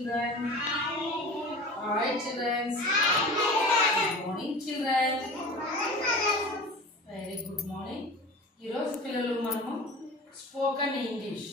children. Hi children. Good morning children. Very good morning. ఈరోజు పిల్లలు మనము స్పోకెన్ ఇంగ్లీష్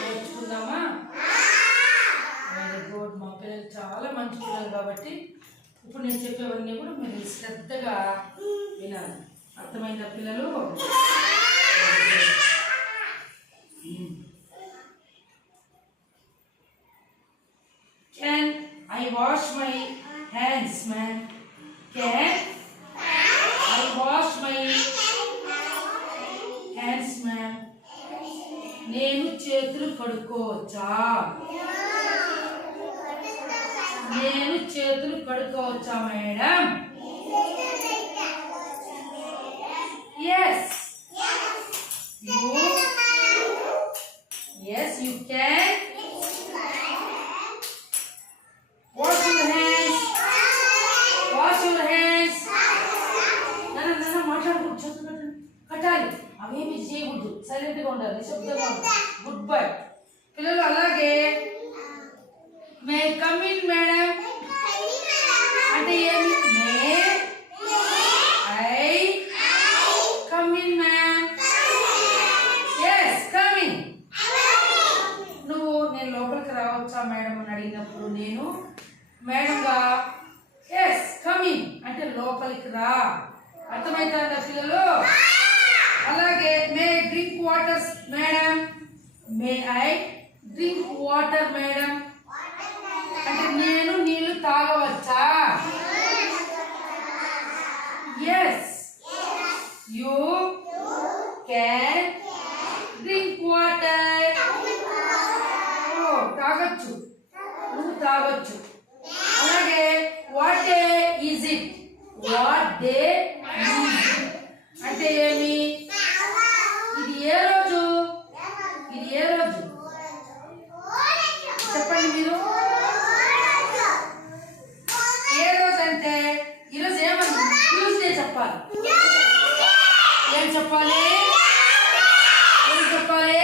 నేర్చుకుందామా? Very good. మా పిల్లలు చాలా మంచి పిల్లలు కాబట్టి ఇప్పుడు నేను చెప్పేవన్నీ కూడా మీరు శ్రద్ధగా వినాలి. అర్థమైందా పిల్లలు? Can I wash my hands, man? Can I wash my hands, man? నేను చేతులు కడుక్కోవచ్చా? నేను చేతులు కడుక్కోవచ్చా madam? Yes. Yes, you can. Wash your hands. Wash your hands. నన్ను మాట్లాడకూడదు. చేతులు కట్టాలి. అవేమి చేయకూడదు. సైలెంట్గా ఉండాలి. నిశ్శబ్దంగా ఉండాలి. గుడ్ బై పిల్లలు. అలాగే మే కమ్ ఇన్ మేడం అంటే ఏమి? May I come in ma'am? Yes, come in. నువ్వు నేను లోపలికి రావచ్చా మేడం అని అడిగినప్పుడు నేను మేడంగా ఎస్ కమ్ ఇన్ అంటే లోపలికి రా. అర్థమవుతుందా పిల్లలు? అలాగే may drink water madam? May I drink water madam అంటే నేను నీళ్లు తాగవచ్చా? Yes, you can drink water. తాగొచ్చు, నువ్వు తాగొచ్చు. అలాగే what day is it? What day is it అంటే ఏమి? ఇది ఏ రోజు? ఇది ఏ రోజు చెప్పండి మీరు. ఏ రోజు అంటే ఈరోజు ఏమన్నా ట్యూస్డే చెప్పాలి. ఏం చెప్పాలి? ఏం చెప్పాలి?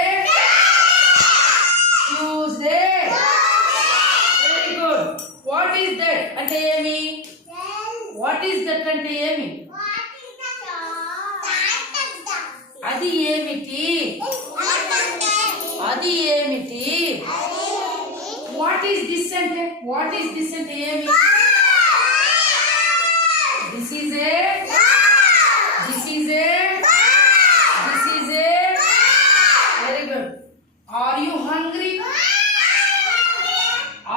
Tuesday. Very good. What is that అంటే ఏమి? వాట్ ఈస్ దట్ అంటే ఏమి? అది ఏమిటి? అది ఏమిటి? వాట్ ఈస్ దిస్ అంటే? వాట్ ఈస్ దిస్ అంటే ఏమి? This is A. This is A. This is A. Very good. Are you hungry?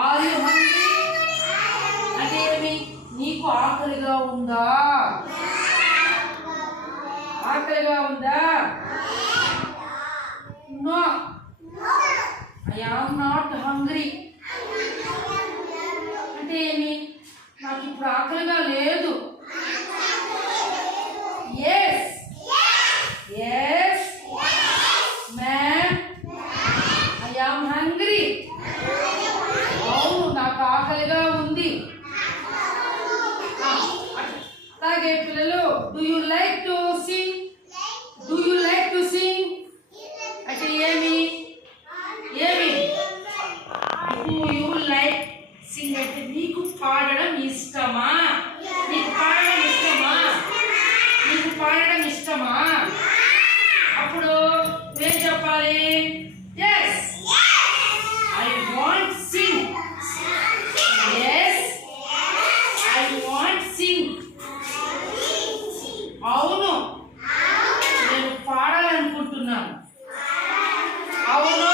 Are you hungry అంటే ఏమి? నీకు ఆకలిగా ఉందా? ఆకలిగా ఉందా? No, I am not hungry అంటే ఏమి? నాకు ఇప్పుడు ఆకలిగా లేదు. Yes, yes ma'am, I am hungry. అవును, నాకు ఆకలిగా ఉంది. అలాగే పిల్లలు, do you like to sing? Do you like to Singh అంటే ఏమి? ఏమి? డూ యూ లైక్ సింగ్ అంటే నీకు పాడడం ఇష్టమా? నీకు పాడడం ఇష్టమా? నీకు పాడడం ఇష్టమా? అప్పుడు ఏం చెప్పాలి? Yes, I want sing. Yes, I want sing. అవును, నేను పాడాలనుకుంటున్నాను. అవును,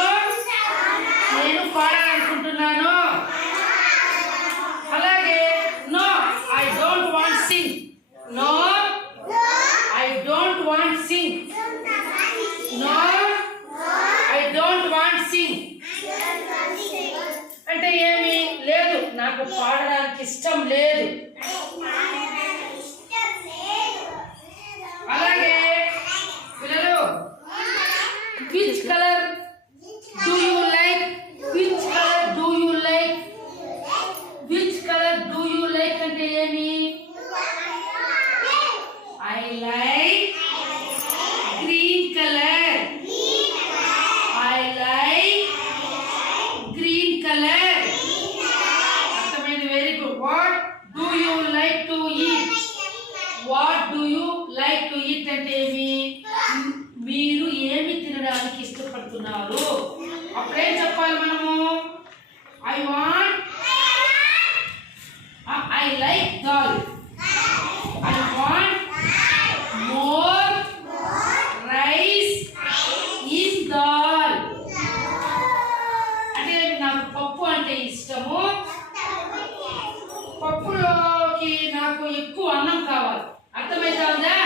నేను పాడాలనుకుంటున్నాను. అలాగే no, I don't want sing. No, I don't want sing. No, I don't want sing అంటే ఏమి? లేదు, నాకు పాడడానికి ఇష్టం లేదు. అలాగే పిల్లలు, which colour do you like? Which colour do you like? Which colour do you like అంటే ఏమి? I like green colour. I like green color. want. I like dal. I want more rice in dal. అంటే నాకు పప్పు అంటే ఇష్టము. పప్పులోకి నాకు ఎక్కువ అన్నం కావాలి. అర్థమవుతుందా?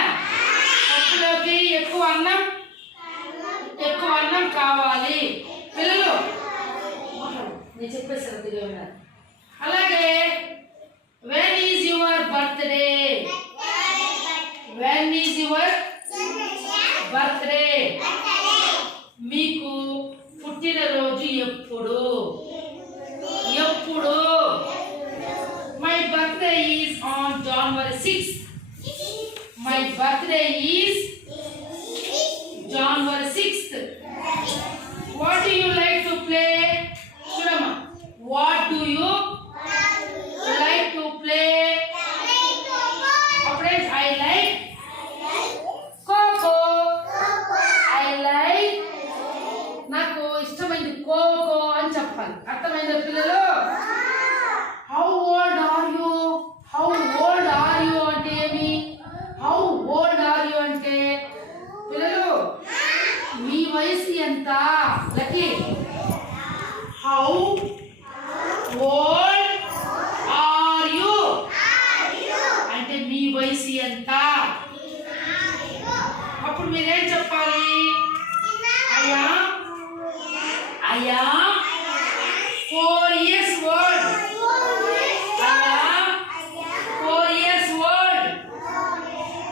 పప్పులోకి ఎక్కువ అన్నం కావాలి. పిల్లలు నేను చెప్పేసాను తెలియదు. అలాగే when is your birthday? When is your birthday? మీకు పుట్టినరోజు ఎప్పుడు? ఎప్పుడు? My birthday is on January 6th. My birthday is January 6th. What do you like to play? Shurama, what do you like to play? Friends, I like Coco. I like నాకు ఇష్టమైంది cocoa అని చెప్పాలి. అర్థమైందా పిల్లలు? How old are you? How old are you అంటే ఏమి? How old are you అంటే పిల్లలు మీ వయసు ఎంత? Lucky, how old are you అంటే మీ వయసు ఎంత? అప్పుడు మీరేం చెప్పాలి? I am 4 years old. I am 4 years old.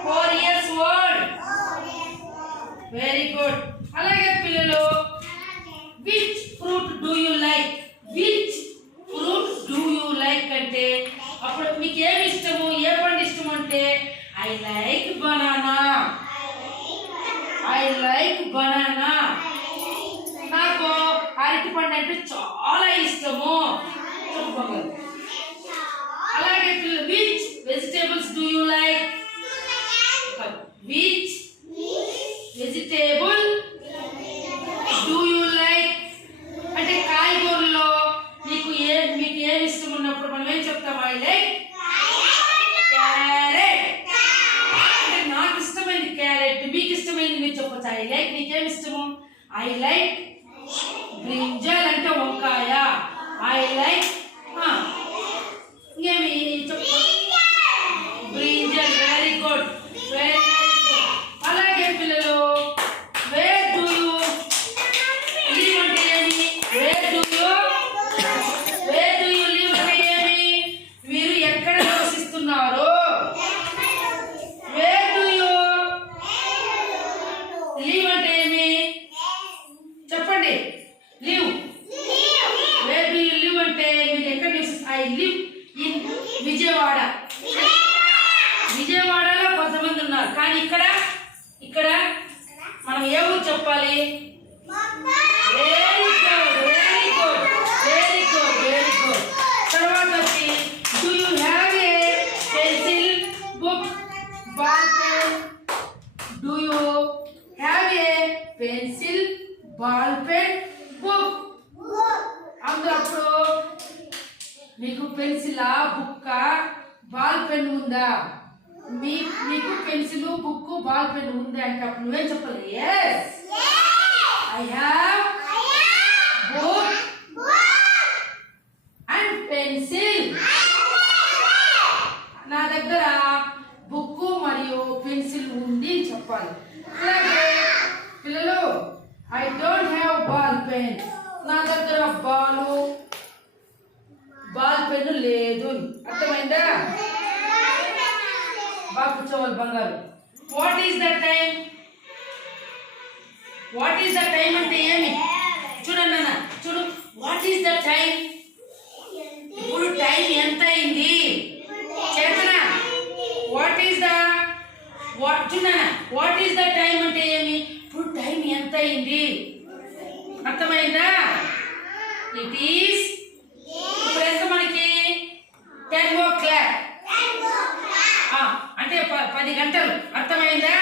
4 years old. Very good. అలాగే పిల్లలు which fruit do you like? Which fruit do you like అంటే అప్పుడు మీకు ఏమి ఇష్టము? ఏ పండు ఇష్టం అంటే I like banana. I like banana. నాకు అరటి పండు అంటే చాలా ఇష్టము. అలాగే పిల్లలు which vegetables do you like? Which vegetable do you like? అంటే కాయగూరలో మీకు ఏమి ఇష్టం ఉన్నప్పుడు మనం ఏం చెప్తాం? I like carrot. అంటే నాకు ఇష్టమైంది క్యారెట్, మీకు ఇష్టమైంది మీరు చెప్పచ్చు. I like నీకేమి ఇష్టము? I like బ్రింజాల్ అంటే వంకాయ. I like ఇంకేమి చెప్పు? Brinjal. Very good, very good. అలాగే పిల్లలు where do you live అంటే ఏమి? where do you live అంటే ఏమి? మీరు ఎక్కడ నివసిస్తున్నారు? where do you live అంటే ఏమి? చెప్పండి. live. where do you live అంటే మీరు ఎక్కడ నివసిస్తారు? I live in Vijayawada. విజయవాడలో కొంతమంది ఉన్నారు, కానీ ఇక్కడ మనం ఏ ఊరు చెప్పాలి? Very good, very good, very good, very good. తర్వాత వచ్చి do you have a pencil, book, ball pen? Do you have a pencil, ball pen, book? అందులో మీకు పెన్సిలా, బుక్క, బాల్ పెన్ ఉందా? మీకు పెన్సిల్, బుక్, బాల్ పెన్ ఉంది అంటే అప్పుడు నువ్వేం చెప్పాలి? yes I have book and pencil. నా దగ్గర బుక్ మరియు పెన్సిల్ ఉంది అని చెప్పాలి. అలాగే పిల్లలు I don't have ball pen. నా దగ్గర బాల్ పెన్ లేదు. అర్థమైందా? బాగా కూర్చోవాలి బంగారు. What is the time? What is the time అంటే ఏమి? చూడండి అన్న, చూడు. What is the time? ఇప్పుడు టైం ఎంత అయింది? చేతన వాట్ ఈస్ ద చూడన్న, వాట్ ఈస్ ద టైం అంటే ఏమి? ఇప్పుడు టైం ఎంత అయింది? అర్థమైందా? ఇట్ ఈస్ ఇప్పుడు ఎంత మనకి 10 o'clock అంటే 10 గంటలు. అర్థమైందా?